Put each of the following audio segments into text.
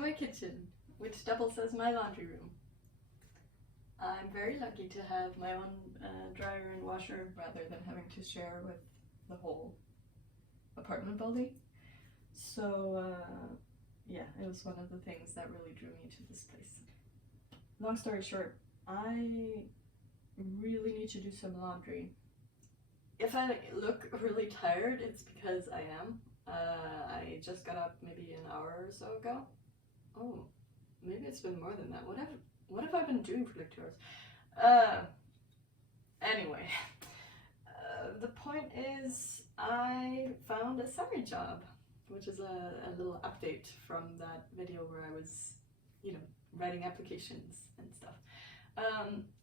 my kitchen, which doubles as my laundry room. I'm very lucky to have my own dryer and washer rather than having to share with the whole apartment building. So yeah, it was one of the things that really drew me to this place. Long story short, I really need to do some laundry. If I look really tired, it's because I am. I just got up maybe an hour or so ago. Oh, maybe it's been more than that. What have I been doing for like 2 hours? Anyway, the point is I found a summer job, which is a little update from that video where I was, writing applications and stuff.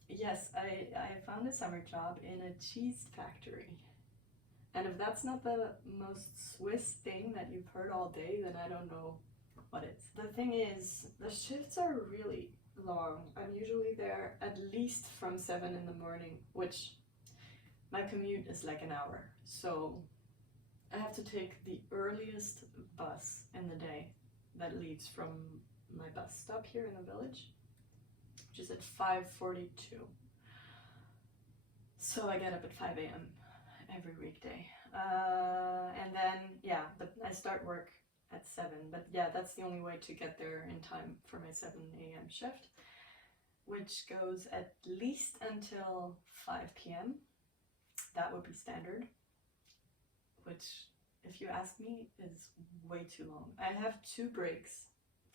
Yes, I found a summer job in a cheese factory. And if that's not the most Swiss thing that you've heard all day, then I don't know what is. The thing is, the shifts are really long. I'm usually there at least from 7 in the morning, which my commute is like an hour. So I have to take the earliest bus in the day that leaves from my bus stop here in the village, which is at 5:42. So I get up at 5 a.m. every weekday. And then, yeah, but I start work at 7. But yeah, that's the only way to get there in time for my 7 a.m. shift, which goes at least until 5 p.m. That would be standard, which, if you ask me, is way too long. I have 2 breaks,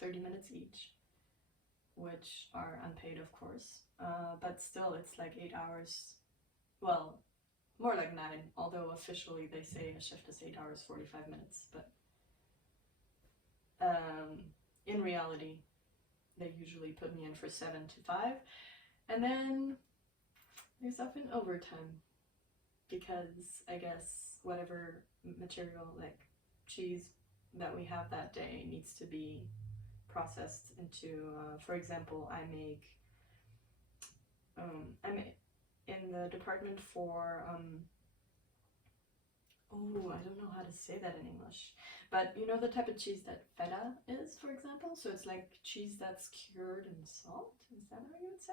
30 minutes each, which are unpaid, of course, but still it's like 8 hours, well, more like 9, although officially they say a shift is 8 hours, 45 minutes, but in reality, they usually put me in for 7 to 5, and then there's often overtime, because I guess whatever material, like cheese, that we have that day needs to be processed into, for example, I'm in the department for, I don't know how to say that in English, but you know the type of cheese that feta is, for example? So it's like cheese that's cured in salt? Is that how you would say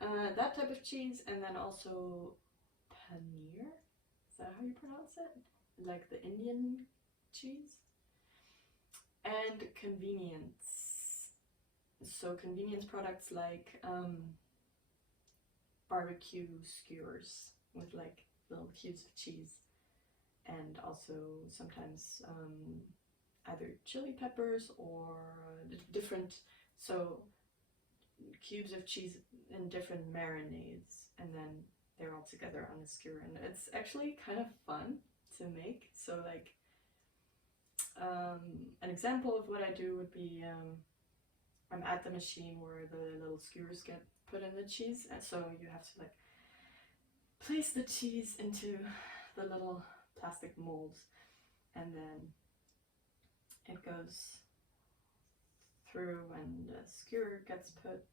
that? That type of cheese, and then also paneer? Is that how you pronounce it? Like the Indian cheese? And convenience. So convenience products like barbecue skewers with like little cubes of cheese, and also sometimes either chili peppers or different, so cubes of cheese in different marinades, and then they're all together on a skewer, and it's actually kind of fun to make. So like an example of what I do would be I'm at the machine where the little skewers get put in the cheese, and so you have to like place the cheese into the little plastic molds, and then it goes through and the skewer gets put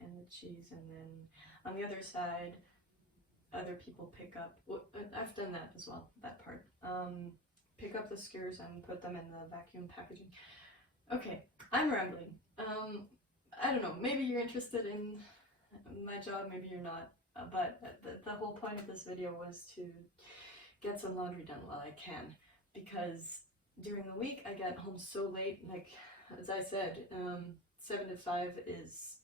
in the cheese, and then on the other side other people pick up, well, I've done that as well, that part, pick up the skewers and put them in the vacuum packaging. Okay, I'm rambling. I don't know, maybe you're interested in my job, maybe you're not, but the whole point of this video was to get some laundry done while I can, because during the week I get home so late, like as I said, 7 to 5 is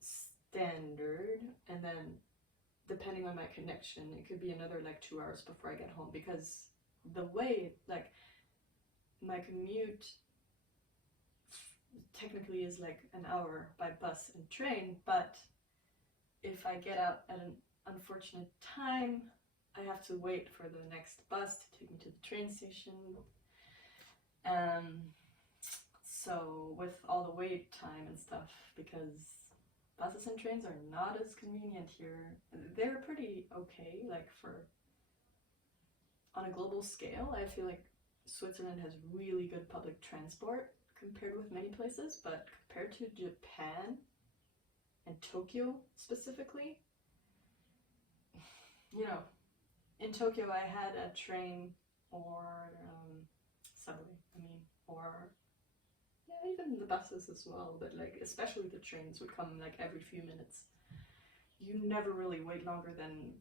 standard, and then depending on my connection it could be another like 2 hours before I get home, because the way, like, my commute technically is like an hour by bus and train, but if I get out at an unfortunate time, I have to wait for the next bus to take me to the train station. So with all the wait time and stuff, because buses and trains are not as convenient here. They're pretty okay, like on a global scale, I feel like Switzerland has really good public transport compared with many places, but compared to Japan and Tokyo specifically, you know, in Tokyo I had a train or subway, or even the buses as well, but like especially the trains would come like every few minutes. You never really wait longer than,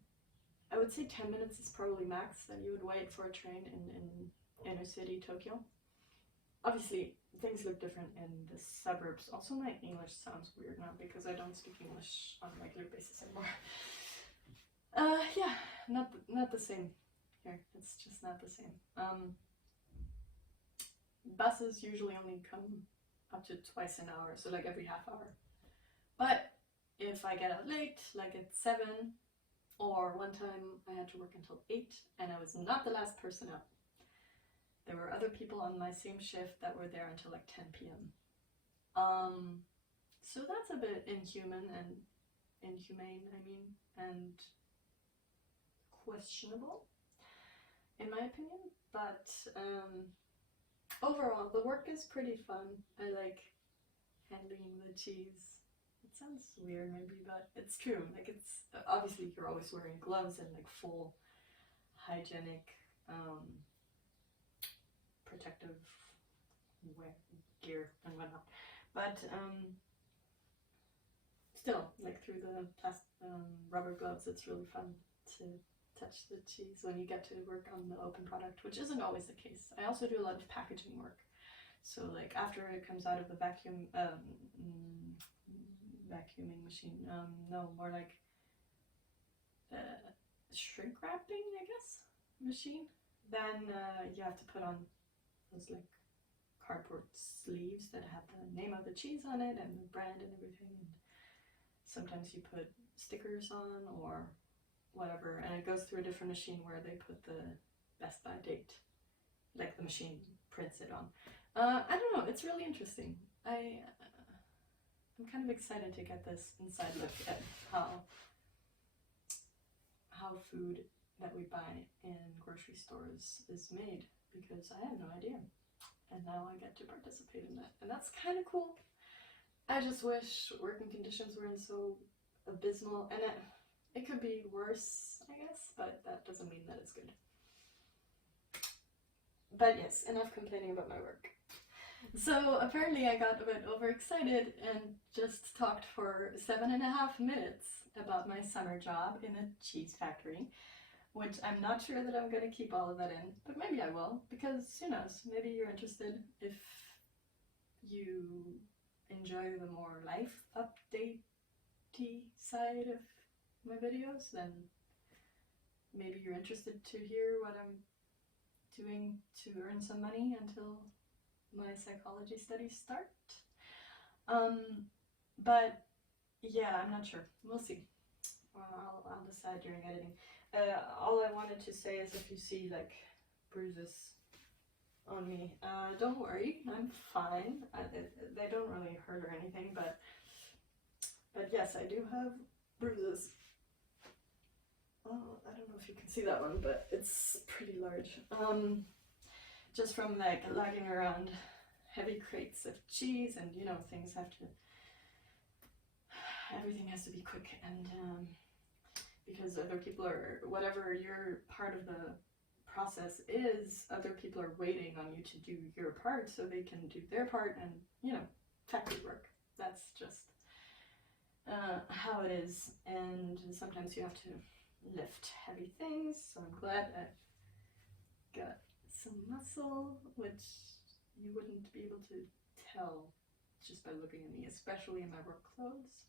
I would say 10 minutes is probably max that you would wait for a train in inner city Tokyo. Obviously, things look different in the suburbs. Also, my English sounds weird now because I don't speak English on a regular basis anymore. Yeah, not the same here. It's just not the same. Buses usually only come up to twice an hour, so like every half hour. But if I get out late, like at 7, or one time I had to work until 8 and I was not the last person out. There were other people on my same shift that were there until like 10 p.m. So that's a bit inhumane and inhumane, I mean, and questionable, in my opinion. But overall, the work is pretty fun. I like handling the cheese. It sounds weird maybe, but it's true. Like, it's obviously you're always wearing gloves and like full hygienic protective gear and whatnot, but still, like through the rubber gloves, it's really fun to touch the cheese when you get to work on the open product, which isn't always the case. I also do a lot of packaging work, so like after it comes out of the vacuuming machine, no, more like shrink wrapping, I guess, machine, then you have to put on those like cardboard sleeves that have the name of the cheese on it and the brand and everything. And sometimes you put stickers on or whatever, and it goes through a different machine where they put the best by date, like the machine prints it on. I don't know, it's really interesting. I'm kind of excited to get this inside look at how food that we buy in grocery stores is made, because I have no idea, and now I get to participate in that, and that's kind of cool. I just wish working conditions weren't so abysmal, and it could be worse, I guess, but that doesn't mean that it's good. But yes, enough complaining about my work. So apparently I got a bit overexcited and just talked for 7.5 minutes about my summer job in a cheese factory, which I'm not sure that I'm going to keep all of that in, but maybe I will, because who knows, maybe you're interested. If you enjoy the more life updatey side of my videos, then maybe you're interested to hear what I'm doing to earn some money until my psychology studies start. But yeah, I'm not sure. We'll see. I'll decide during editing. All I wanted to say is, if you see like bruises on me, don't worry, I'm fine. They don't really hurt or anything, but yes, I do have bruises. Oh, I don't know if you can see that one, but it's pretty large. Just from like lugging around heavy crates of cheese, and you know, everything has to be quick, and because other people are, whatever your part of the process is, other people are waiting on you to do your part so they can do their part, and you know, factory work, that's just how it is. And sometimes you have to lift heavy things, so I'm glad I got some muscle, which you wouldn't be able to tell just by looking at me, especially in my work clothes.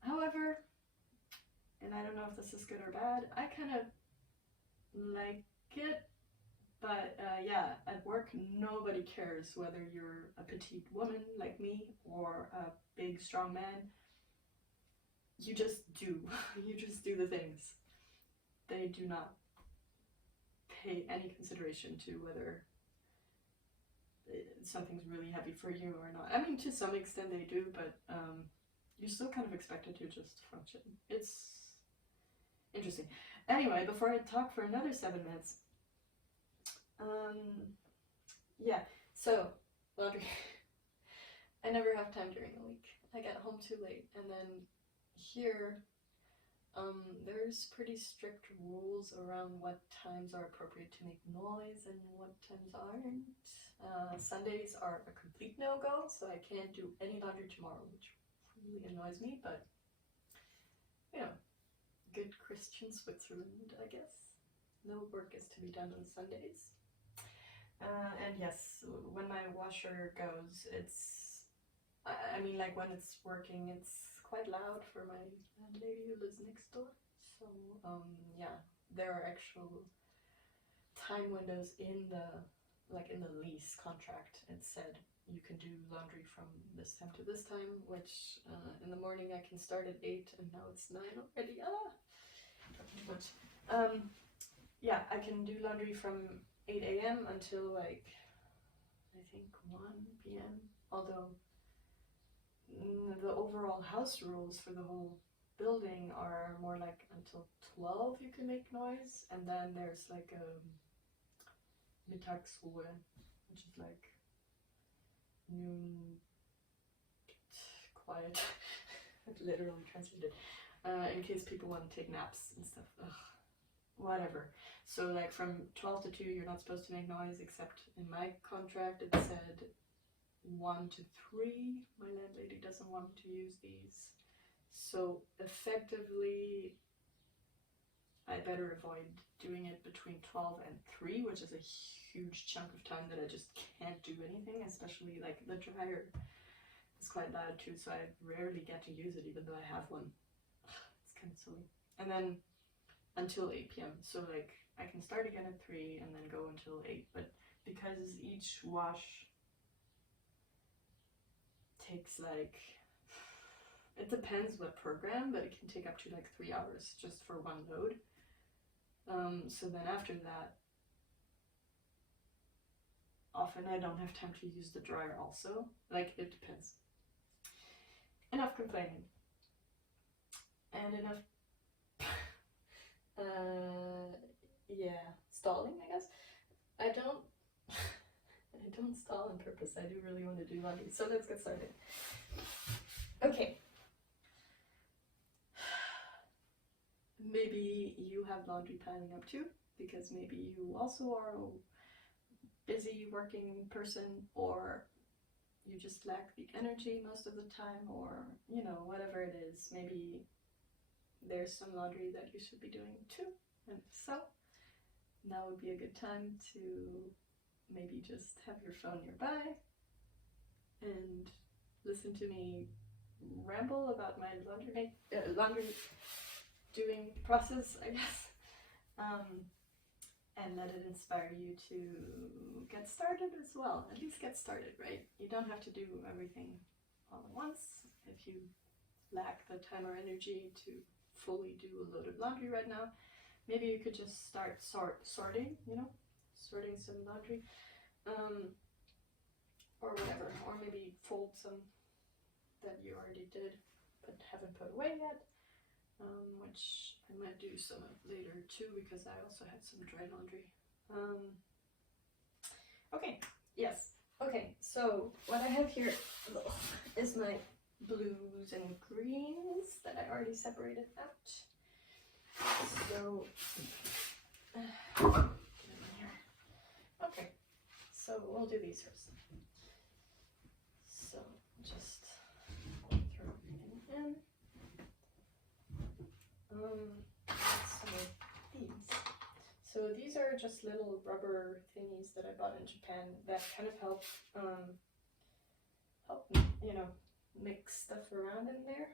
However, and I don't know if this is good or bad, I kind of like it, but yeah, at work nobody cares whether you're a petite woman like me or a big strong man. You just do. You just do the things. They do not pay any consideration to whether something's really heavy for you or not. I mean, to some extent they do, but you're still kind of expected to just function. It's interesting. Anyway, before I talk for another 7 minutes, yeah, so laundry. I never have time during the week. I get home too late, and then here There's pretty strict rules around what times are appropriate to make noise and what times aren't. Sundays are a complete no-go, so I can't do any laundry tomorrow, which really annoys me, but, you know, good Christian Switzerland, I guess. No work is to be done on Sundays. And yes, when my washer goes, I mean, like, when it's working, it's quite loud for my landlady who lives next door. So, yeah, there are actual time windows in the lease contract. It said you can do laundry from this time to this time, which in the morning I can start at 8 and now it's 9 already. But yeah, I can do laundry from 8 a.m. until like, I think 1 p.m. Although the overall house rules for the whole building are more like until 12 you can make noise, and then there's like a Mittagsruhe, which is like noon quiet, literally translated, in case people want to take naps and stuff. Ugh, whatever. So like from 12 to 2 you're not supposed to make noise, except in my contract it said 1 to 3. My landlady doesn't want me to use these, so effectively I better avoid doing it between 12 and 3, which is a huge chunk of time that I just can't do anything, especially like the dryer is quite loud too, so I rarely get to use it even though I have one. It's kind of silly. And then until 8 p.m. So like I can start again at 3 and then go until 8, but because each wash takes like, it depends what program, but it can take up to like 3 hours just for one load. So then after that, often I don't have time to use the dryer also. Like, it depends. Enough complaining. And enough, yeah, stalling, I guess. I don't stall on purpose. I do really want to do laundry. So let's get started. Okay. Maybe you have laundry piling up too, because maybe you also are a busy working person, or you just lack the energy most of the time, or, you know, whatever it is. Maybe there's some laundry that you should be doing too, and if so, now would be a good time to maybe just have your phone nearby and listen to me ramble about my laundry doing process, I guess, and let it inspire you to get started as well. At least get started, right? You don't have to do everything all at once. If you lack the time or energy to fully do a load of laundry right now, maybe you could just start sorting, you know, sorting some laundry, or whatever, or maybe fold some that you already did but haven't put away yet. Which I might do some of later too, because I also had some dry laundry. Okay, yes. Okay, so what I have here is my blues and greens that I already separated out. So, okay, so we'll do these first. So, just throw everything in. So these are just little rubber thingies that I bought in Japan that kind of help you know, mix stuff around in there.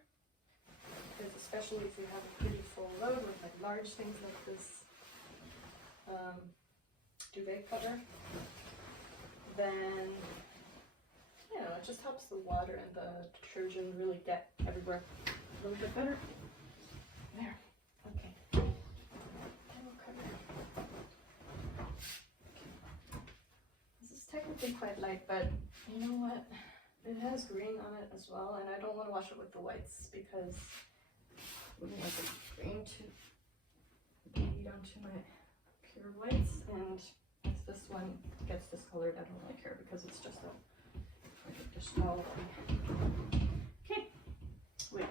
Because especially if you have a pretty full load with like large things like this duvet cover, then, you know, it just helps the water and the detergent really get everywhere a little bit better. There. Okay. This is technically quite light, but you know what? It has green on it as well, and I don't want to wash it with the whites because I wouldn't want the green to bleed onto my pure whites, and if this one gets discolored, I don't really care because it's just a dish towel. Okay. Wait.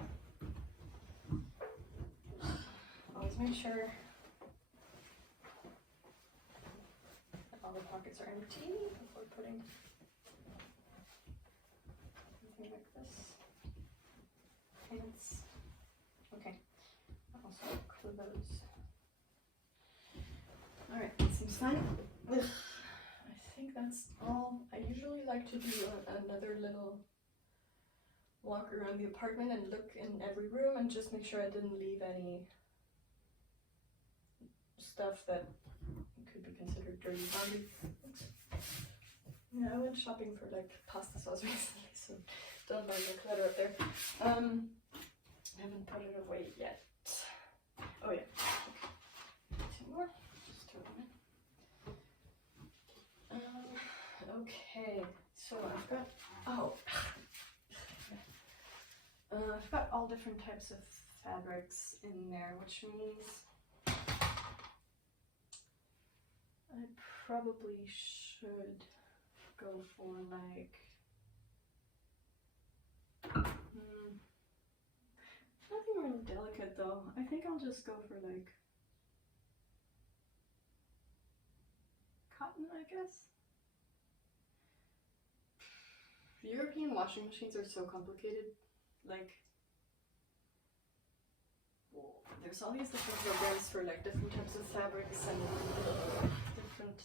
make sure that all the pockets are empty before putting something like this. Pants. Okay. Also clothes. Alright, that seems fine. Ugh. I think that's all. I usually like to do another little walk around the apartment and look in every room and just make sure I didn't leave any stuff that could be considered dirty laundry. Yeah, I went shopping for like pasta sauce recently, so don't mind the clutter up there. I haven't put it away yet. Oh yeah. Okay. 2 more. Just throw them in. Okay. So I've got I've got all different types of fabrics in there, which means I probably should go for like nothing really delicate though. I think I'll just go for like cotton, I guess. European washing machines are so complicated. Like, there's all these different programs for like different types of fabrics and different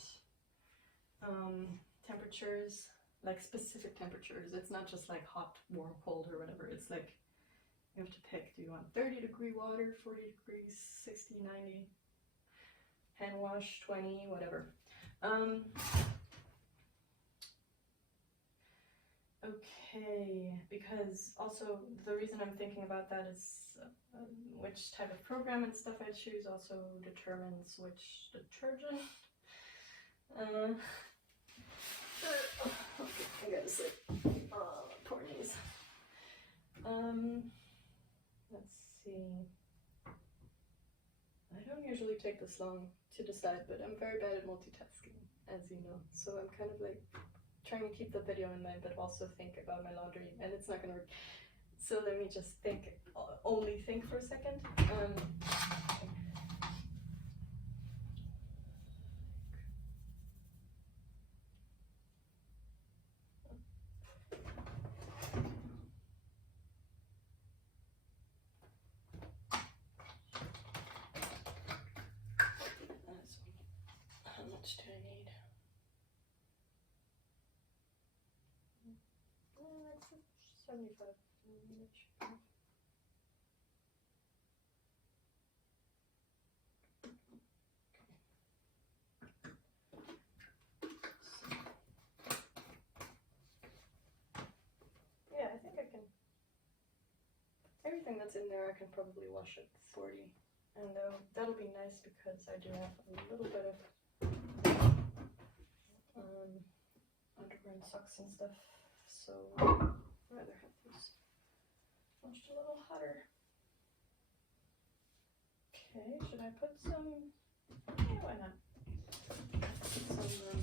temperatures, like specific temperatures. It's not just like hot, warm, cold or whatever. It's like you have to pick. Do you want 30-degree water, 40 degrees, 60, 90, hand wash, 20, whatever. Okay, because also the reason I'm thinking about that is which type of program and stuff I choose also determines which detergent. Okay, I gotta sit. Poor knees. Let's see. I don't usually take this long to decide, but I'm very bad at multitasking, as you know. So I'm kind of like trying to keep the video in mind, but also think about my laundry, and it's not gonna work. So let me just think, only think for a second. How much do I need? That's 75 minutes. Yeah, I think I can. Everything that's in there, I can probably wash at 40, and that'll be nice because I do have a little bit of underwear and socks and stuff. So I'd rather have this washed a little hotter. Okay, should I put some? Yeah, why not? Some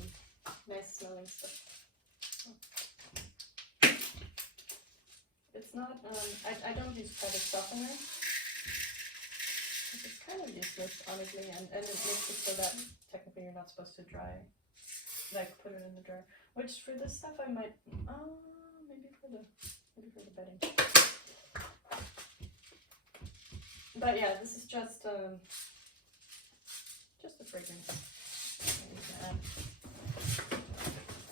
nice smelling stuff. It's not, I don't use fabric softener. It's kind of useless, honestly, and it makes it so that technically you're not supposed to dry, like put it in the dryer. Which for this stuff I might, maybe for the bedding. But yeah, this is just a fragrance.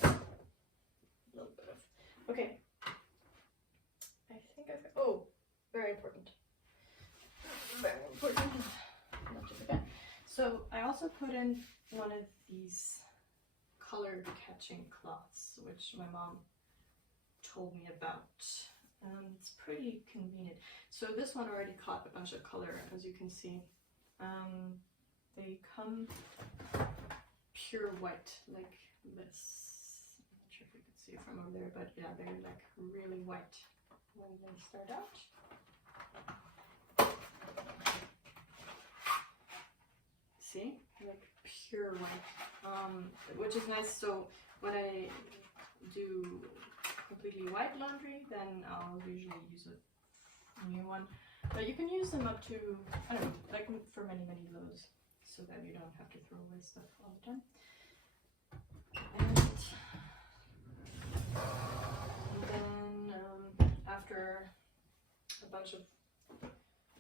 A little bit of. Okay. I think I've. Oh, very important. Very important. Not to forget. So I also put in one of these colored catching cloths, which my mom told me about. It's pretty convenient. So this one already caught a bunch of color, as you can see. They come pure white, like this. I'm not sure if you can see it from over there, but yeah, they're like really white when they start out. See? Like pure white. Which is nice. So when I do completely white laundry, then I'll usually use a new one. But you can use them up to, I don't know, like for many, many loads, so that you don't have to throw away stuff all the time. And then after a bunch of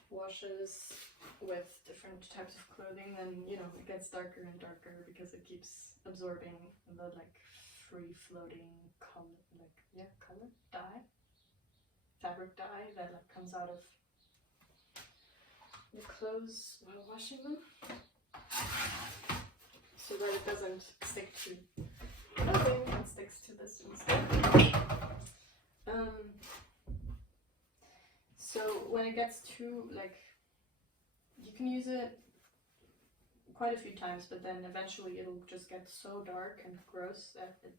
washes with different types of clothing, then it gets darker and darker because it keeps absorbing the like free floating color, color dye, fabric dye that like comes out of the clothes while washing them, so that it doesn't stick to clothing and sticks to this instead. So when it gets too, like, you can use it quite a few times, but then eventually it'll just get so dark and gross that it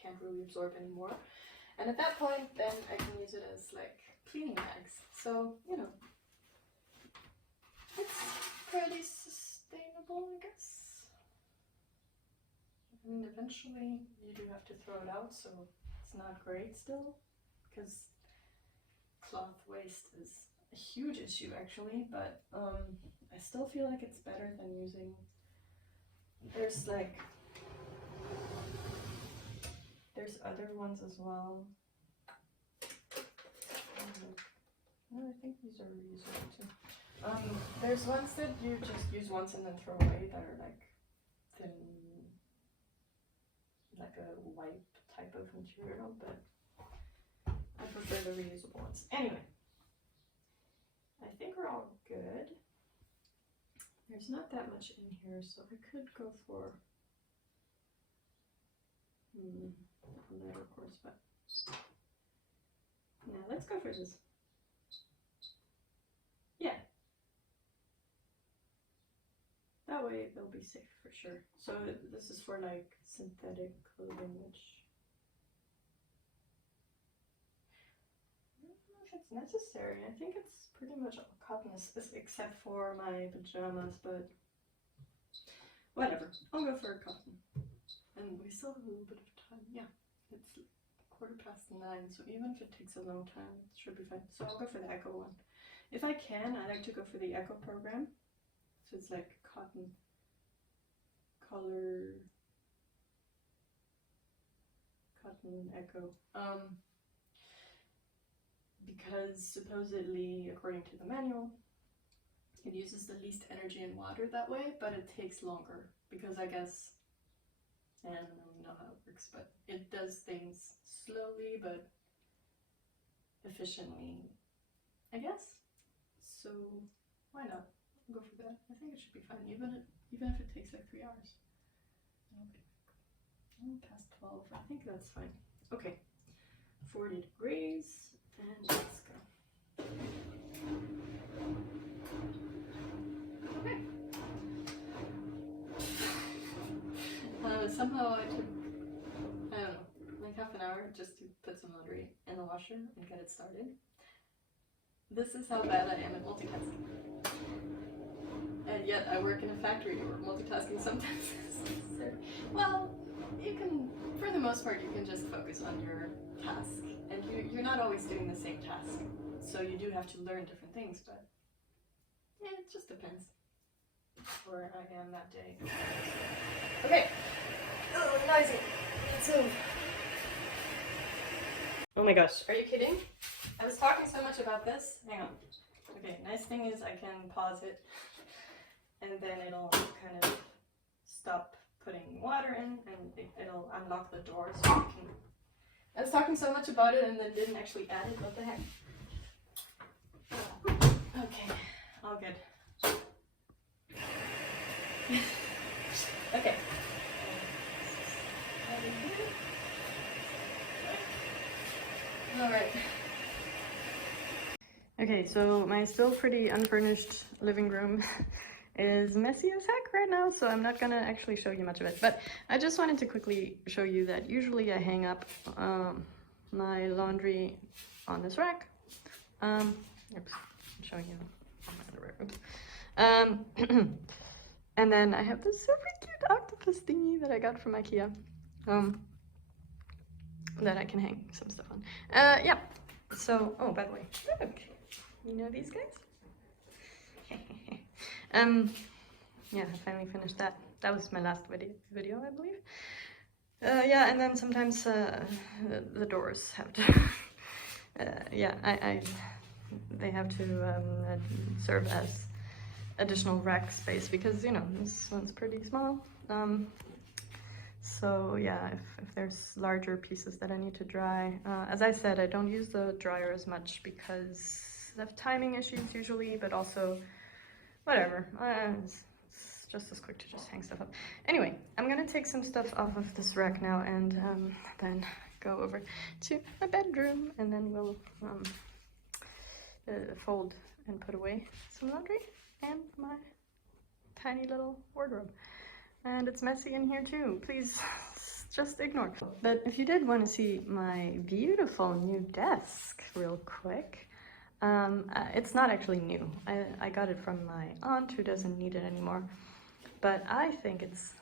can't really absorb anymore. And at that point, then I can use it as like cleaning rags. So, it's pretty sustainable, I guess. And eventually you do have to throw it out, so it's not great still, because cloth waste is a huge issue actually, but I still feel like it's better than using, there's other ones as well. No, I think these are reusable too. There's ones that you just use once and then throw away that are like thin, like a wipe type of material, but I prefer the reusable ones. Anyway, I think we're all good. There's not that much in here, so I could go for a lighter course, but yeah, let's go for this. Yeah. That way they'll be safe for sure. So this is for like synthetic clothing, which I don't know if it's necessary. I think it's pretty much all cotton, except for my pajamas, but whatever. I'll go for cotton. And we still have a little bit of time. Yeah, it's 9:15, so even if it takes a long time, it should be fine. So I'll go for the Echo one. If I can, I like to go for the Echo program. So it's like cotton color, cotton Echo. Because supposedly, according to the manual, it uses the least energy and water that way, but it takes longer because I guess, I don't really know how it works, but it does things slowly but efficiently, I guess. So why not? I'll go for that. I think it should be fine, even if it takes like 3 hours. Past 12. I think that's fine. Okay, 40 degrees, and let's go. Okay. Somehow I took, I don't know, like half an hour just to put some laundry in the washer and get it started. This is how bad I am at multitasking. And yet I work in a factory where multitasking sometimes is necessary. Well, you can, for the most part, you can just focus on your task. And you're not always doing the same task. So you do have to learn different things, but yeah, it just depends where I am that day. Okay. Oh, noisy. Let's move. Oh my gosh, are you kidding? I was talking so much about this. Hang on. Okay, nice thing is I can pause it and then it'll kind of stop putting water in and it'll unlock the door so you can... I was talking so much about it and then didn't actually add it. What the heck? Okay, all good. Okay. Alright. Okay, so my still pretty unfurnished living room is messy as heck right now, so I'm not gonna actually show you much of it. But I just wanted to quickly show you that usually I hang up my laundry on this rack. Oops, I'm showing you on my underwear. Oops. And then I have this super cute octopus thingy that I got from IKEA. That I can hang some stuff on. Yeah. So, oh, by the way, look. You know these guys? Yeah, I finally finished that. That was my last video, I believe. Yeah, and then sometimes the doors have to, yeah, they have to serve as additional rack space because, you know, this one's pretty small. So yeah, if there's larger pieces that I need to dry. As I said, I don't use the dryer as much because of timing issues usually, but also whatever. It's just as quick to just hang stuff up. Anyway, I'm gonna take some stuff off of this rack now and then go over to my bedroom, and then we'll fold and put away some laundry and my tiny little wardrobe. And it's messy in here too. Please just ignore. But if you did want to see my beautiful new desk real quick, it's not actually new. I got it from my aunt who doesn't need it anymore. But I think it's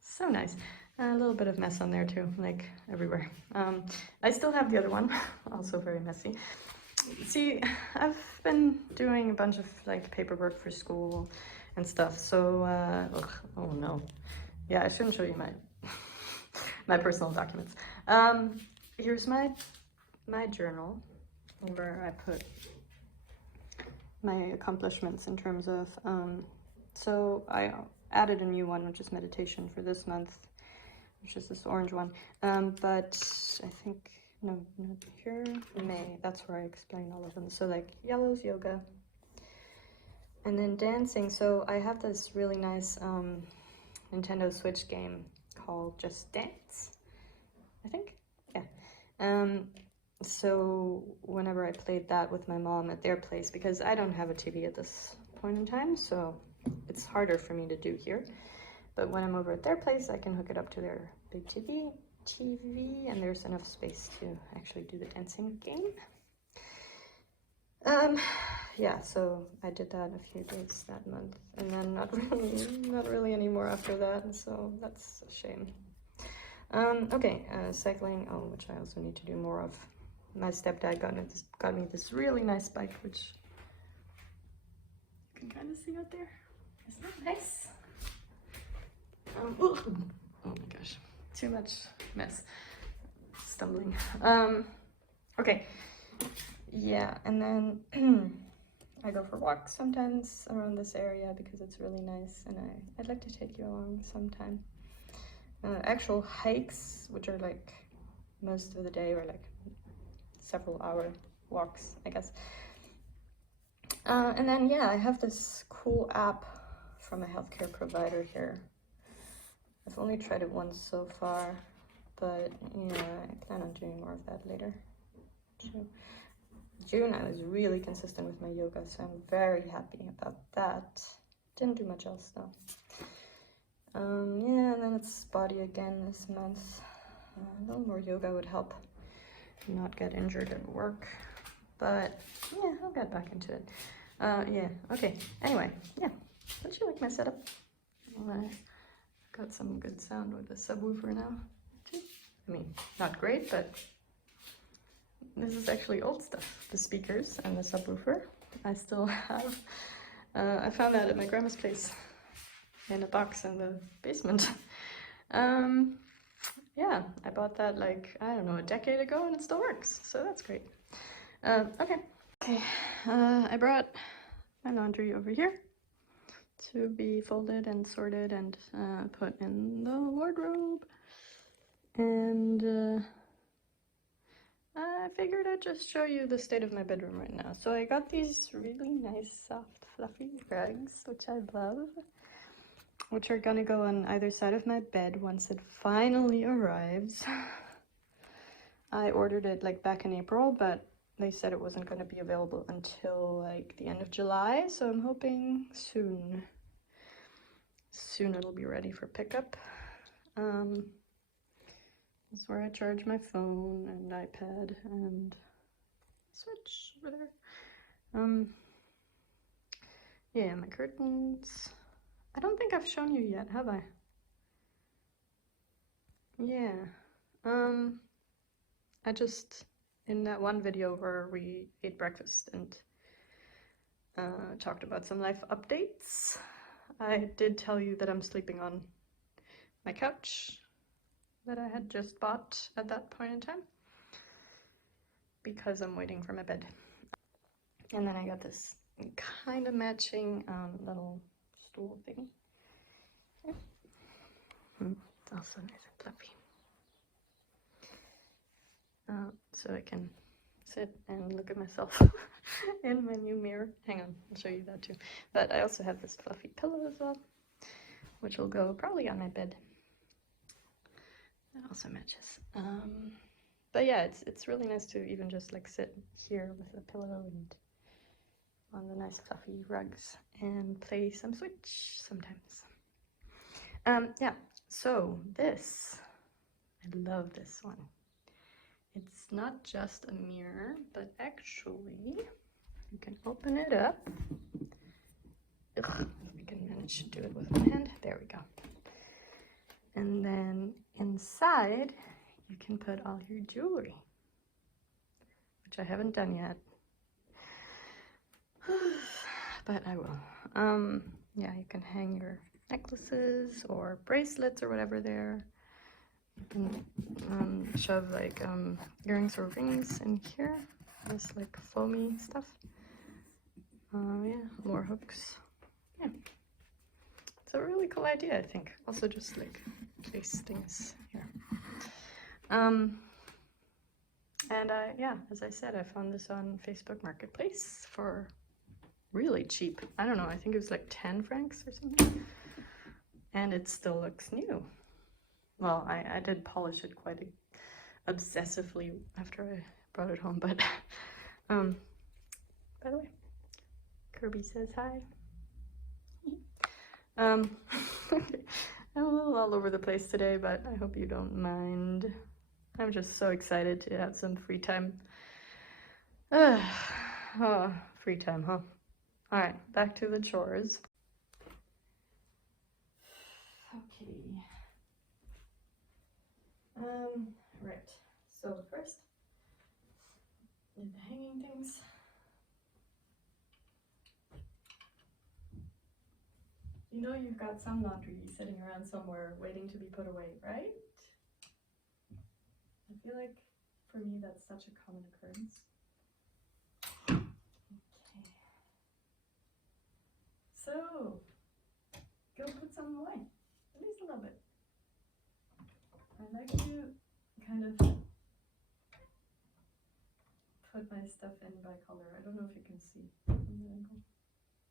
so nice. A little bit of mess on there too, like everywhere. I still have the other one, also very messy. See, I've been doing a bunch of like paperwork for school and stuff, so oh no, yeah, I shouldn't show you my my personal documents. Here's my journal where I put my accomplishments in terms of so I added a new one, which is meditation for this month, which is this orange one, but I think no, not here, May, that's where I explain all of them. So like yellow's yoga, and then dancing. So I have this really nice Nintendo Switch game called Just Dance, I think, yeah. So whenever I played that with my mom at their place, because I don't have a TV at this point in time, so it's harder for me to do here. But when I'm over at their place, I can hook it up to their big TV, and there's enough space to actually do the dancing game. Yeah, so I did that a few days that month, and then not really anymore after that, so that's a shame. Okay, cycling, oh, which I also need to do more of. My stepdad got me this really nice bike, which you can kind of see out there. Isn't that nice? Oh my gosh, too much mess. Stumbling. Okay, yeah, and then I go for walks sometimes around this area because it's really nice, and I'd like to take you along sometime. Actual hikes, which are like most of the day, or like several hour walks, I guess. And then yeah, I have this cool app from a healthcare provider here. I've only tried it once so far, but yeah, I plan on doing more of that later. June, I was really consistent with my yoga, so I'm very happy about that. Didn't do much else though. Yeah, and then it's body again this month. A little more yoga would help not get injured at work, but yeah, I'll get back into it. Yeah, okay, anyway, yeah, don't you like my setup? I got some good sound with the subwoofer now too. I mean, not great, but this is actually old stuff. The speakers and the subwoofer I still have. I found that at my grandma's place in a box in the basement. Yeah, I bought that like, I don't know, a decade ago, and it still works, so that's great. Okay, I brought my laundry over here to be folded and sorted and put in the wardrobe, and I figured I'd just show you the state of my bedroom right now. So I got these really nice, soft, fluffy rugs, which I love, which are gonna go on either side of my bed once it finally arrives. I ordered it like back in April, but they said it wasn't gonna be available until like the end of July, so I'm hoping soon it'll be ready for pickup. This is where I charge my phone and iPad and Switch over there. Yeah, my curtains. I don't think I've shown you yet, have I? Yeah. I just, in that one video where we ate breakfast and talked about some life updates. I did tell you that I'm sleeping on my couch that I had just bought at that point in time because I'm waiting for my bed. And then I got this kind of matching little stool thingy. It's also nice and fluffy. So I can sit and look at myself in my new mirror. Hang on, I'll show you that too. But I also have this fluffy pillow as well, which will go probably on my bed. That also matches. But yeah, it's really nice to even just like sit here with a pillow and on the nice fluffy rugs and play some Switch sometimes. Yeah, so this, I love this one. It's not just a mirror, but actually you can open it up. Ugh, if I can manage to do it with one hand. There we go. And then inside you can put all your jewelry, which I haven't done yet. But I will. Yeah, you can hang your necklaces or bracelets or whatever there. You can shove like earrings or rings in here. This like foamy stuff. Yeah, more hooks. Yeah, it's a really cool idea, I think. Also just like place things here. And yeah, as I said, I found this on Facebook Marketplace for really cheap. I don't know, I think it was like 10 francs or something. And it still looks new. Well, I did polish it quite obsessively after I brought it home, but by the way, Kirby says hi. I'm a little all over the place today, but I hope you don't mind. I'm just so excited to have some free time. Oh, free time, huh? All right, back to the chores. Okay. Right. So first, in the hanging things. You know you've got some laundry sitting around somewhere waiting to be put away, right? I feel like for me that's such a common occurrence. Okay. So, go put some away. At least a little bit. I like to kind of put my stuff in by color. I don't know if you can see from the angle.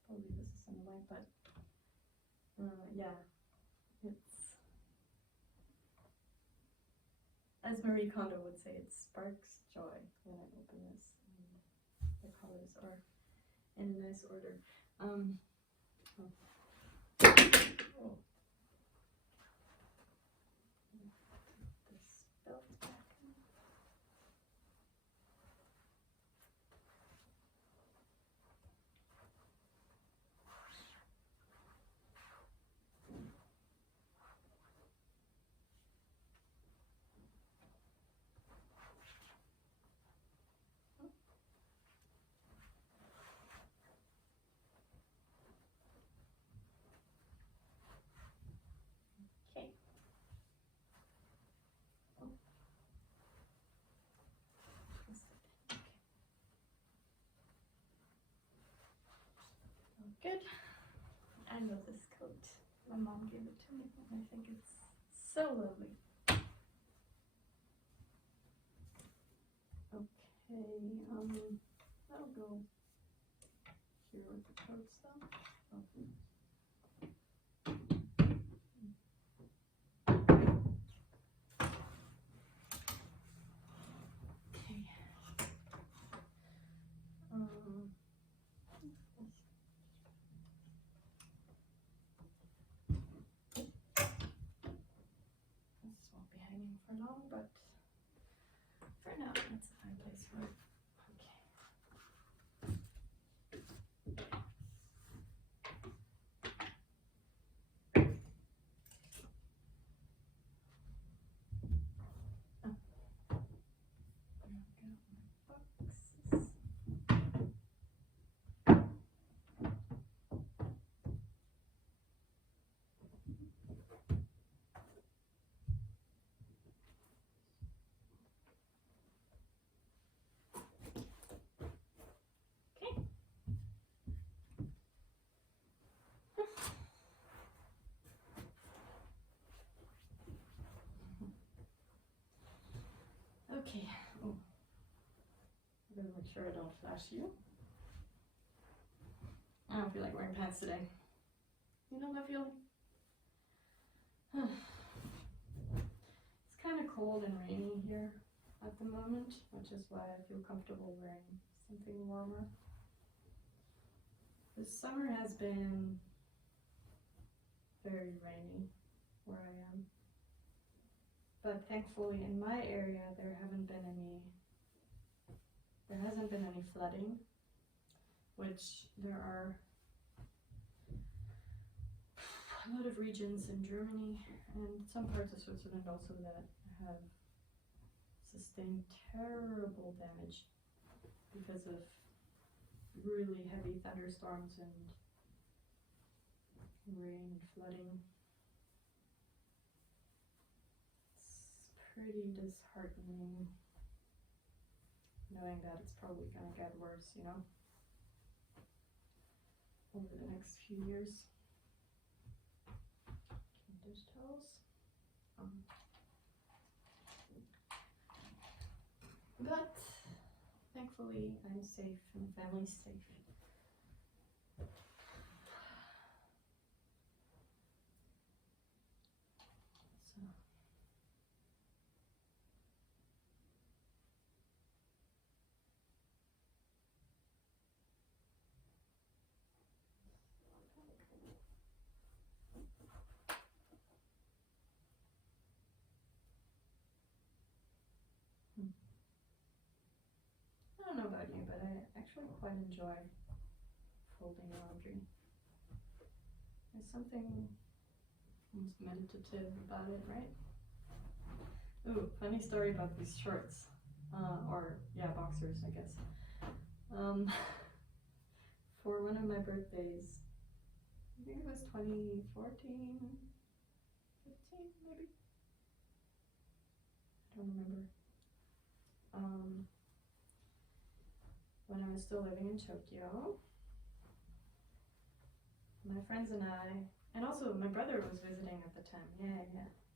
Probably this is in the light, but yeah, it's, as Marie Kondo would say, it sparks joy when I open this. The colors are in nice order. Oh. This belt back. Okay. Good. I love this coat. My mom gave it to me and I think it's so lovely. Okay, that'll go here with the coats though. Okay. This won't be hanging for long, but for now, that's a fine place for it. Okay. sure I don't flash you. I don't feel like wearing pants today. You know that feeling? It's kind of cold and rainy here at the moment, which is why I feel comfortable wearing something warmer. The summer has been very rainy where I am, but thankfully in my area there hasn't been any flooding, which there are a lot of regions in Germany and some parts of Switzerland also that have sustained terrible damage because of really heavy thunderstorms and rain and flooding. It's pretty disheartening knowing that it's probably gonna get worse, you know, over the next few years. Dish towels. But thankfully I'm safe and the family's safe. So I don't know about you, but I actually quite enjoy folding laundry. There's something almost meditative about it, right? Ooh, funny story about these shorts. Boxers, I guess. For one of my birthdays, I think it was 2014, 15 maybe? I don't remember. When I was still living in Tokyo, my friends and I, and also my brother was visiting at the time. Yeah,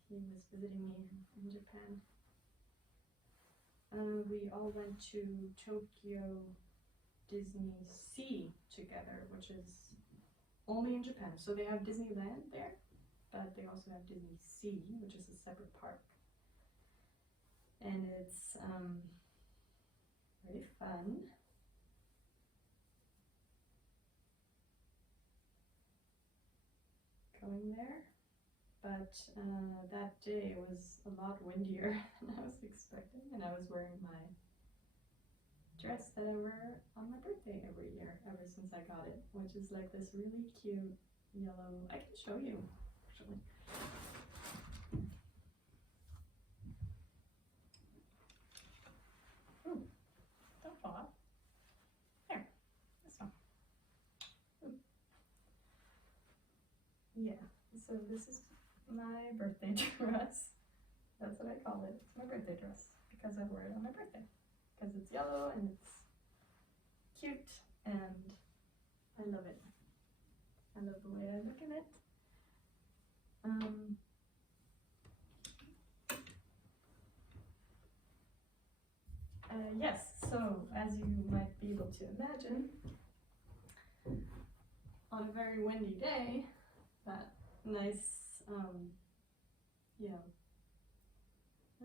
he was visiting me in Japan. We all went to Tokyo Disney Sea together, which is only in Japan. So they have Disneyland there, but they also have Disney Sea, which is a separate park. And it's very fun. Going there, but that day was a lot windier than I was expecting, and I was wearing my dress that I wear on my birthday every year, ever since I got it, which is like this really cute yellow. I can show you, actually. Ooh, don't fall off. There, this one. Ooh. Yeah, so this is my birthday dress. That's what I call it. It's my birthday dress because I wear it on my birthday. Because it's yellow and it's cute and I love it. I love the way I look in it. Yes, so as you might be able to imagine, on a very windy day, that nice, I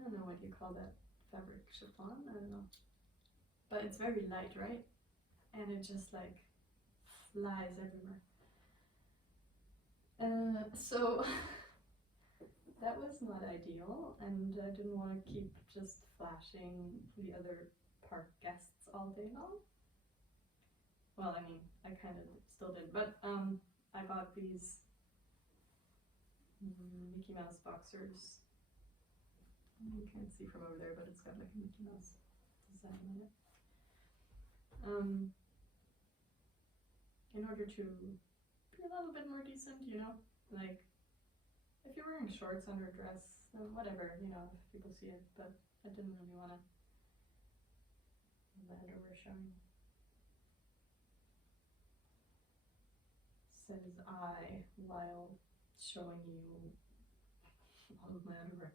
don't know what you call that fabric, chiffon, I don't know. But it's very light, right? And it just like flies everywhere. So that was not ideal, and I didn't want to keep just flashing the other park guests all day long. Well, I mean, I kind of still did, but I bought these Mickey Mouse boxers. You can't see from over there, but it's got like a Mickey Mouse design on it. In order to be a little bit more decent, you know, like if you're wearing shorts under a dress, whatever, you know, if people see it, but I didn't really want to have the underwear showing. Says I while showing you all of my underwear.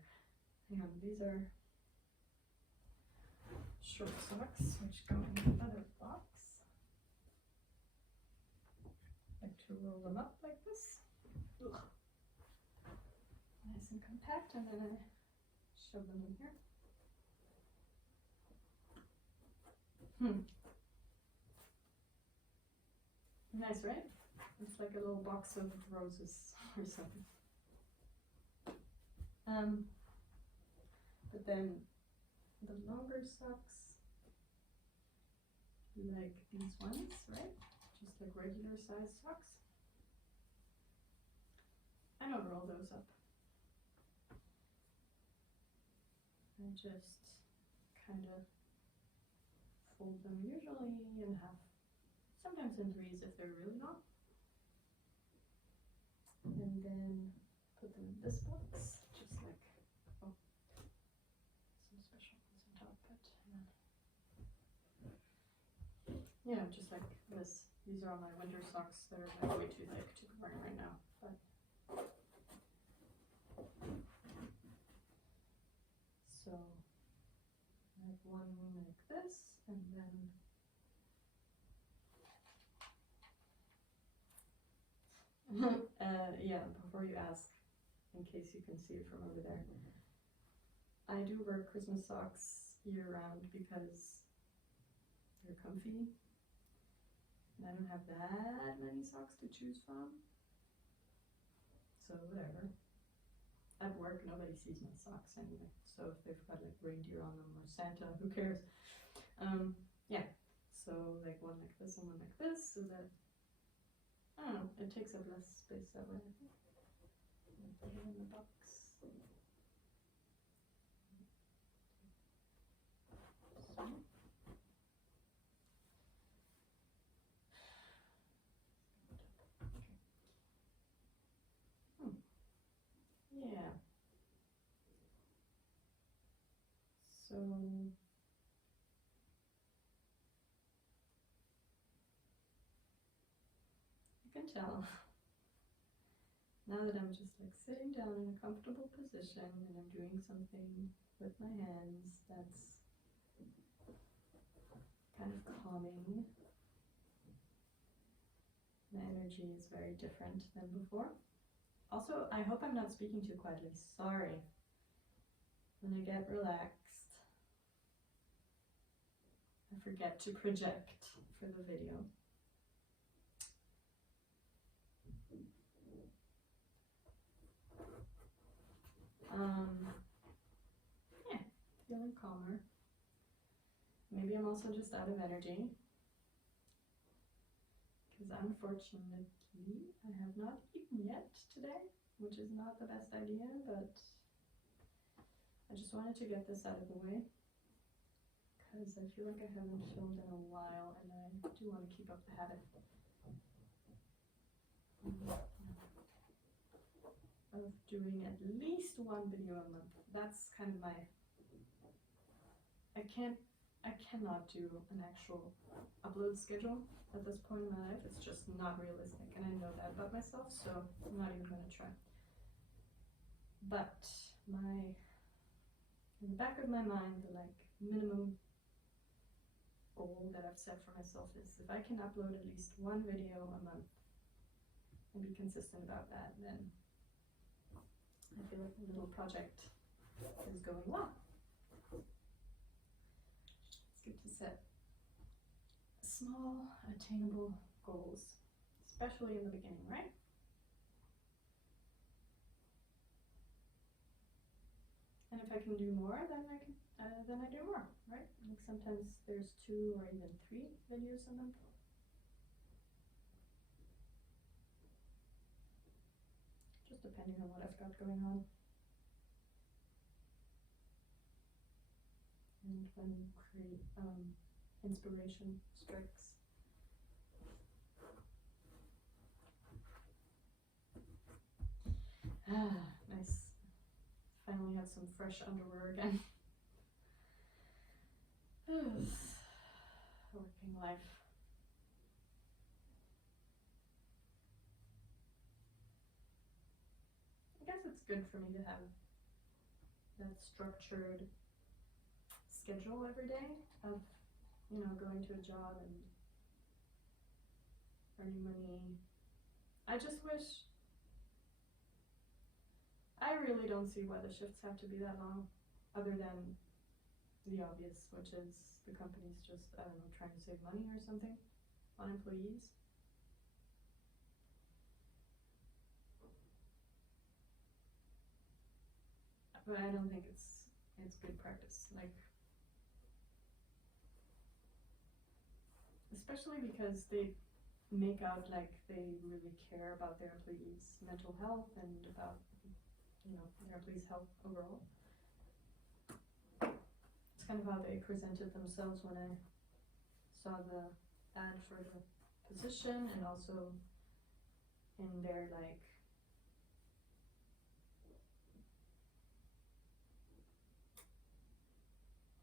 Hang on, these are short socks, which go in the other box. I like to roll them up like this. Ugh. Nice and compact, and then I shove them in here. Nice, right? It's like a little box of roses or something. But then the longer socks, like these ones, right? Just like regular size socks. I don't roll those up. I just kind of fold them usually in half, sometimes in threes if they're really long. And then put them in this box, just like, oh, some special ones on top, but yeah, just like this. These are all my winter socks that are like way too thick to be wearing right now, but so I have one like this, and then yeah, before you ask, in case you can see it from over there, I do wear Christmas socks year round because they're comfy, and I don't have that many socks to choose from, so whatever. At work, nobody sees my socks anyway, so if they've got like reindeer on them or Santa, who cares? Yeah, so like one like this and one like this, so that, I don't know, it takes up less space that way, I think. Put it in the box. Yeah. So you can tell now that I'm just like sitting down in a comfortable position and I'm doing something with my hands that's kind of calming. My energy is very different than before. Also, I hope I'm not speaking too quietly. Sorry. When I get relaxed, I forget to project for the video. Yeah, feeling calmer. Maybe I'm also just out of energy, because unfortunately I have not eaten yet today, which is not the best idea, but I just wanted to get this out of the way, because I feel like I haven't filmed in a while and I do want to keep up the habit of doing at least one video a month. That's kind of my, I cannot do an actual upload schedule at this point in my life. It's just not realistic, and I know that about myself, so I'm not even going to try. But in the back of my mind, the like minimum goal that I've set for myself is if I can upload at least one video a month and be consistent about that, then I feel like the little project is going well. It's good to set small, attainable goals, especially in the beginning, right? And if I can do more, then I do more, right? Like sometimes there's 2 or even 3 videos a month. Just depending on what I've got going on. And when inspiration strikes. Ah, nice. Finally have some fresh underwear again. Working life. I guess it's good for me to have that structured schedule every day of, you know, going to a job and earning money. I just wish, I really don't see why the shifts have to be that long, other than the obvious, which is the company's just, I don't know, trying to save money or something on employees. But I don't think it's good practice, like, especially because they make out like they really care about their employees' mental health and about, you know, their employees' health overall. It's kind of how they presented themselves when I saw the ad for the position, and also in their, like,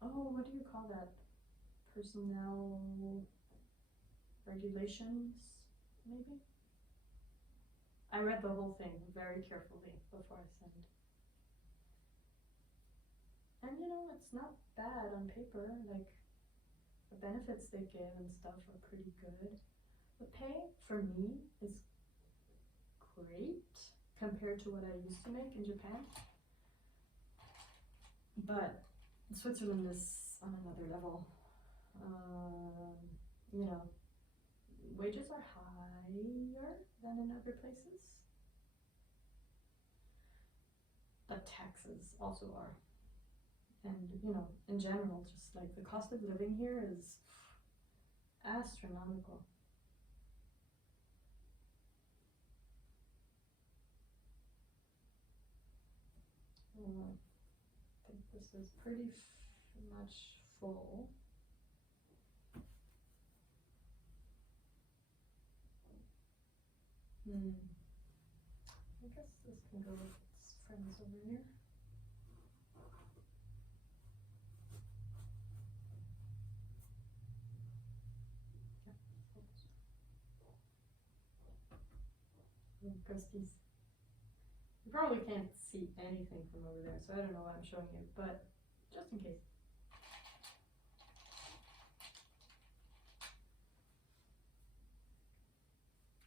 oh, what do you call that? Personnel regulations, maybe? I read the whole thing very carefully before I sent. And you know, it's not bad on paper, like, the benefits they give and stuff are pretty good. The pay, for me, is great compared to what I used to make in Japan. But Switzerland is on another level. You know, wages are higher than in other places, but taxes also are. And, you know, in general, just like the cost of living here is astronomical. I think this is pretty much full. I guess this can go with its friends over here. Ghosties. You probably can't see anything from over there, so I don't know why I'm showing you, but just in case.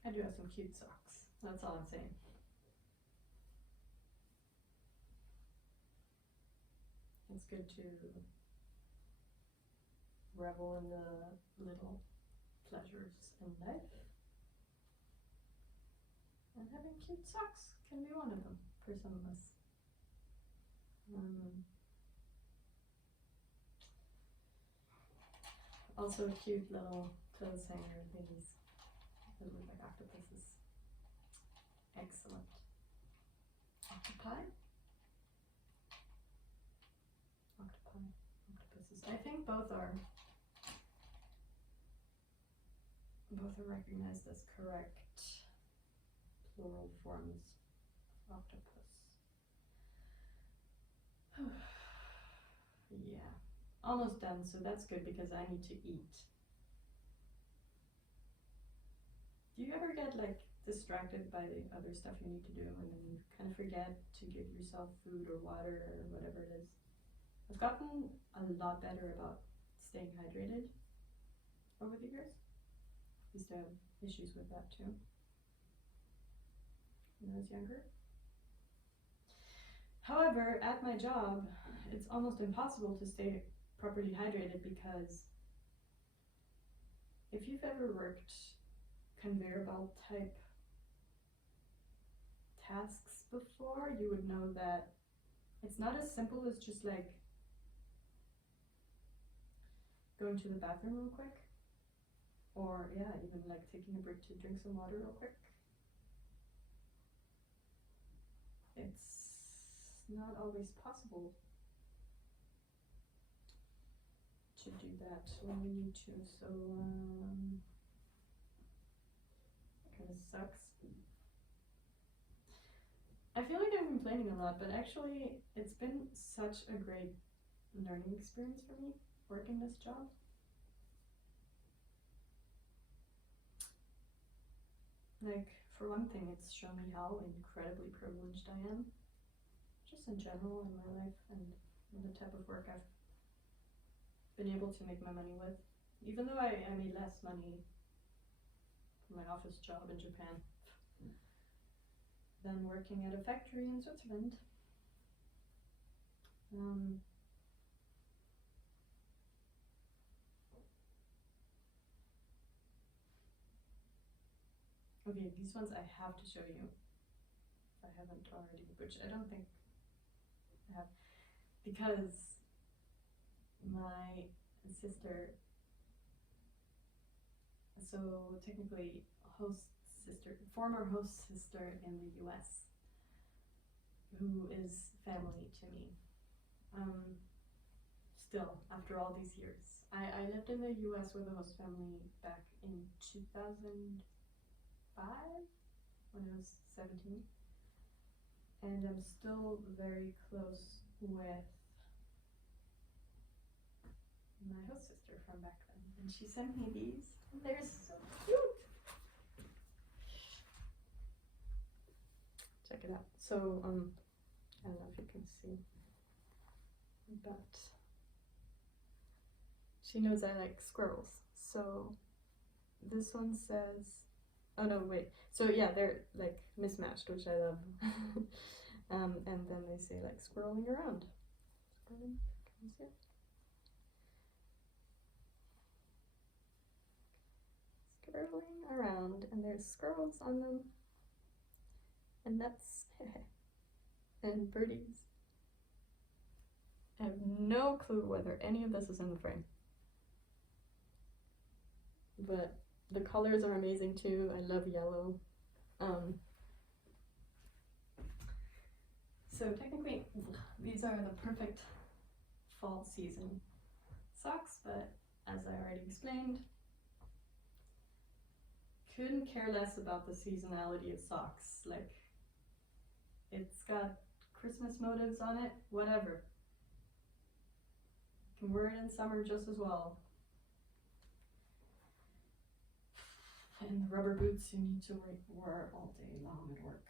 I do have some cute socks, that's all I'm saying. It's good to revel in the little pleasures in life. And having cute socks can be one of them for some of us. Also cute little clothes hanger thingies that look like octopuses. Excellent. Octopuses. I think both are recognized as correct plural forms of octopus. Yeah, almost done, so that's good because I need to eat. Do you ever get like distracted by the other stuff you need to do and then you kind of forget to give yourself food or water or whatever it is? I've gotten a lot better about staying hydrated over the years. I used to have issues with that too when I was younger. However, at my job, it's almost impossible to stay properly hydrated because if you've ever worked conveyor belt type tasks before, you would know that it's not as simple as just like going to the bathroom real quick, or yeah, even like taking a break to drink some water real quick. It's not always possible to do that when we need to, so it kind of sucks. I feel like I'm complaining a lot, but actually it's been such a great learning experience for me working this job. Like, for one thing, it's shown me how incredibly privileged I am, just in general in my life and in the type of work I've been able to make my money with. Even though I made less money from my office job in Japan than working at a factory in Switzerland. Okay, these ones I have to show you if I haven't already, which I don't think I have, because my sister, so technically former host sister in the US, who is family to me. Still, after all these years. I lived in the US with a host family back in 2005 when I was 17, and I'm still very close with my host sister from back then, and she sent me these, and they're so cute. Check it out. So I don't know if you can see, but she knows I like squirrels. So this one says, oh no, wait. So yeah, they're like mismatched, which I love. And then they say like squirreling around. Can you see it? Squirreling around, and there's squirrels on them, and nuts, and birdies. I have no clue whether any of this is in the frame, but the colors are amazing too. I love yellow. So technically, these are the perfect fall season socks, but as I already explained, couldn't care less about the seasonality of socks. Like, it's got Christmas motives on it, whatever. You can wear it in summer just as well. And the rubber boots you need to wear all day long at work.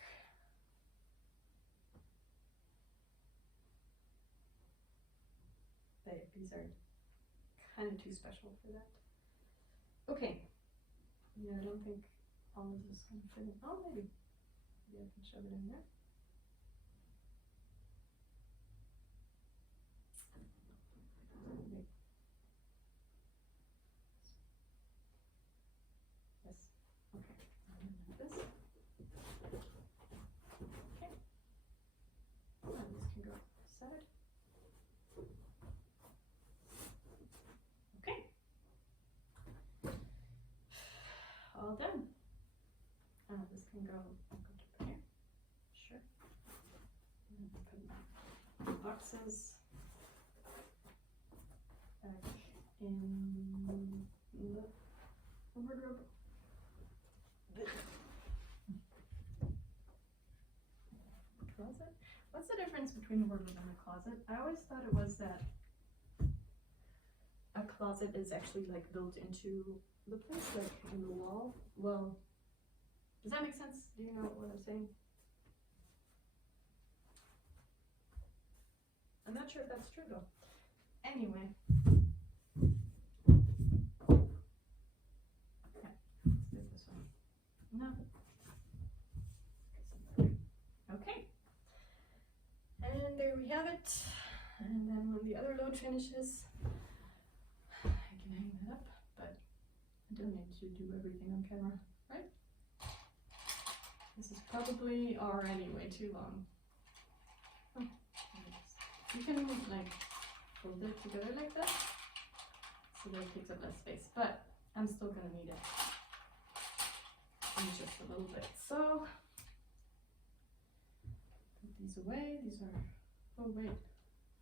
These are kind of too special for that. Okay. Yeah, I don't think all of this is going to fit in. Oh, maybe. Maybe I can shove it in there. Wait. Yes. Okay. Like this. Okay. And this can go aside. Okay. All done. This can go here. Sure. And put my boxes back in the wardrobe. Closet? What's the difference between a wardrobe and a closet? I always thought it was that a closet is actually like built into the place, like in the wall. Well, does that make sense? Do you know what I'm saying? I'm not sure if that's true though. Anyway. Okay, let's do this one. No. Okay. And there we have it. And then when the other load finishes, I can hang that up, but I don't need to do everything on camera, right? This is probably already way too long. You can like fold it together like that, so that it takes up less space, but I'm still gonna need it in just a little bit. So put these away. These are, oh wait,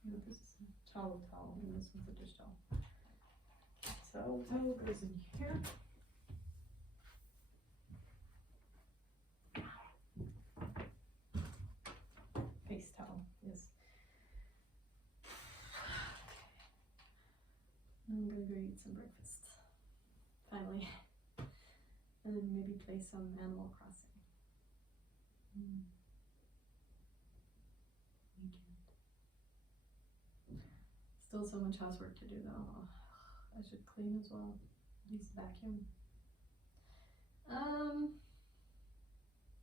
no, this is a towel, and this one's a dish towel. So towel goes in here. Face towel, yes. I'm gonna go eat some breakfast, finally, and then maybe play some Animal Crossing. Weekend. Still so much housework to do though. Oh, I should clean as well. At least vacuum.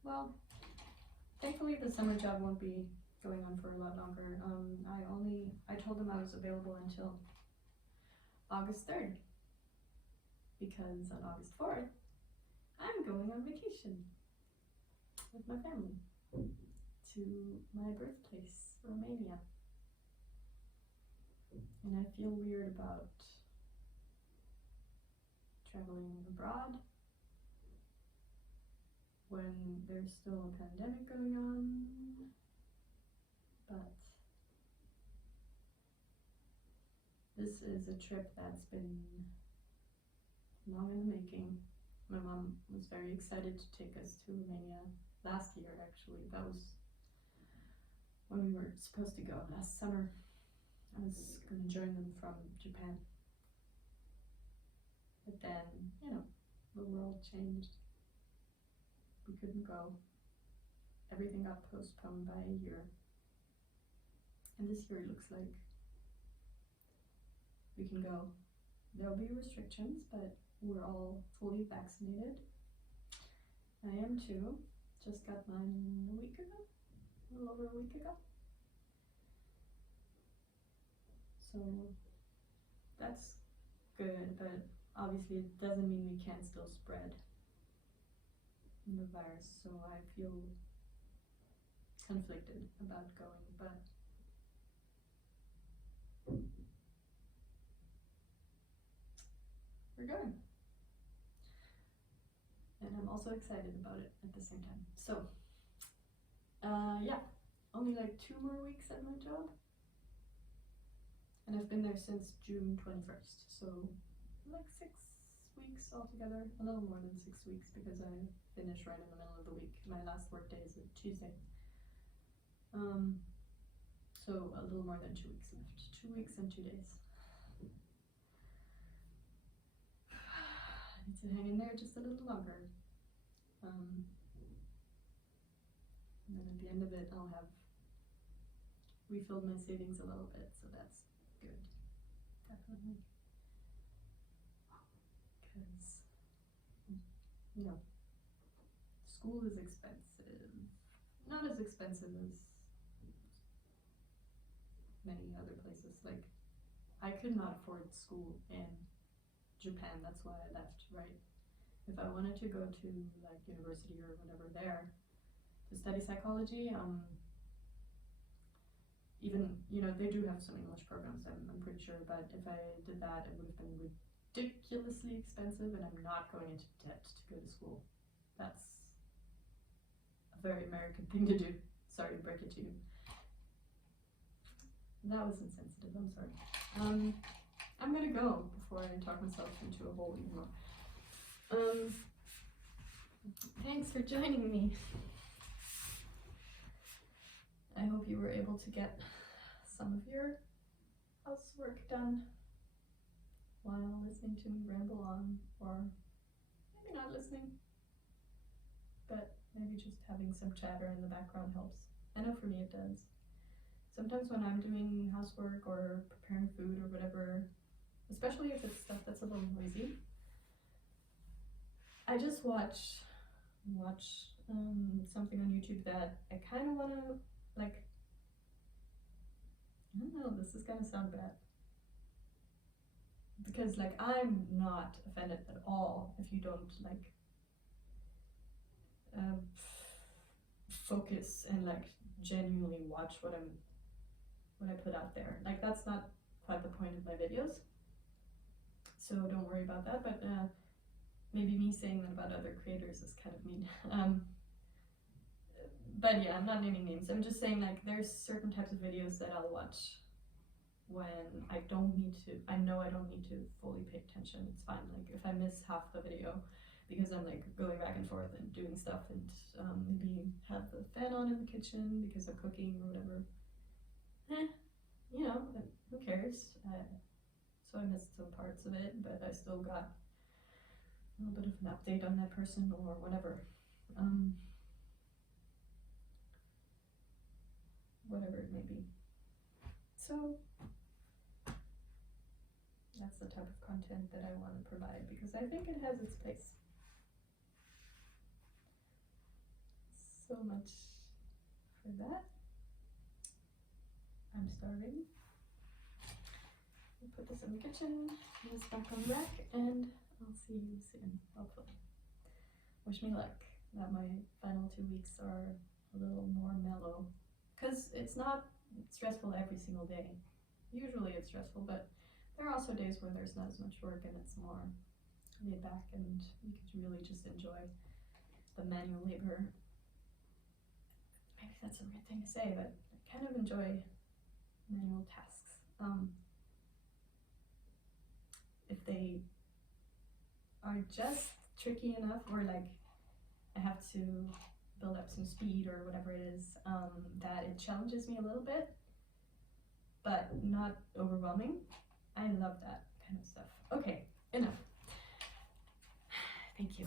Well, thankfully the summer job won't be going on for a lot longer. I told them I was available until August 3rd. Because on August 4th, I'm going on vacation with my family to my birthplace, Romania. And I feel weird about traveling abroad when there's still a pandemic going on, but this is a trip that's been long in the making. My mom was very excited to take us to Romania last year, actually. That was when we were supposed to go last summer. I was going to join them from Japan. But then, you know, the world changed. We couldn't go. Everything got postponed by a year. And this year it looks like we can go. There'll be restrictions, but we're all fully vaccinated. I am too. Just got mine a week ago, a little over a week ago. So that's good, but obviously it doesn't mean we can't still spread the virus. So I feel conflicted about going, but we're going. And I'm also excited about it at the same time. So, yeah, only like 2 more weeks at my job. And I've been there since June 21st. So, like 6 weeks altogether. A little more than 6 weeks because I finish right in the middle of the week. My last work day is a Tuesday. So, a little more than 2 weeks left. 2 weeks and 2 days. I need to hang in there just a little longer. And then at the end of it, I'll have refilled my savings a little bit, so that's good. Definitely. Because, you know, school is expensive. Not as expensive as many other places. Like, I could not afford school in Japan, that's why I left, right? If I wanted to go to like university or whatever there to study psychology, even, you know, they do have some English programs, I'm pretty sure, but if I did that, it would have been ridiculously expensive, and I'm not going into debt to go to school. That's a very American thing to do. Sorry to break it to you. That was insensitive, I'm sorry. I'm gonna go before I talk myself into a hole even more. Thanks for joining me. I hope you were able to get some of your housework done while listening to me ramble on, or maybe not listening, but maybe just having some chatter in the background helps. I know for me it does. Sometimes when I'm doing housework or preparing food or whatever, especially if it's stuff that's a little noisy, I just watch something on YouTube that I kind of want to, like, I don't know, this is gonna sound bad, because like I'm not offended at all if you don't like focus and like genuinely watch what I put out there. Like, that's not quite the point of my videos, so don't worry about that. But maybe me saying that about other creators is kind of mean. But yeah, I'm not naming names. I'm just saying, like, there's certain types of videos that I'll watch when I don't need to, I know I don't need to fully pay attention. It's fine. Like, if I miss half the video because I'm like going back and forth and doing stuff, and maybe have the fan on in the kitchen because I'm cooking or whatever, you know, who cares? So I missed some parts of it, but I still got a little bit of an update on that person or whatever. Whatever it may be. So That's the type of content that I want to provide because I think it has its place. So much for that. I'm starving. I'll put this in the kitchen, put this back on the rack, and I'll see you soon, hopefully. Wish me luck that my final 2 weeks are a little more mellow. Because it's not stressful every single day. Usually it's stressful, but there are also days where there's not as much work and it's more laid back and you can really just enjoy the manual labor. Maybe that's a weird thing to say, but I kind of enjoy manual tasks. If they are just tricky enough, or like I have to build up some speed or whatever it is, that it challenges me a little bit, but not overwhelming. I love that kind of stuff. Okay, enough. Thank you.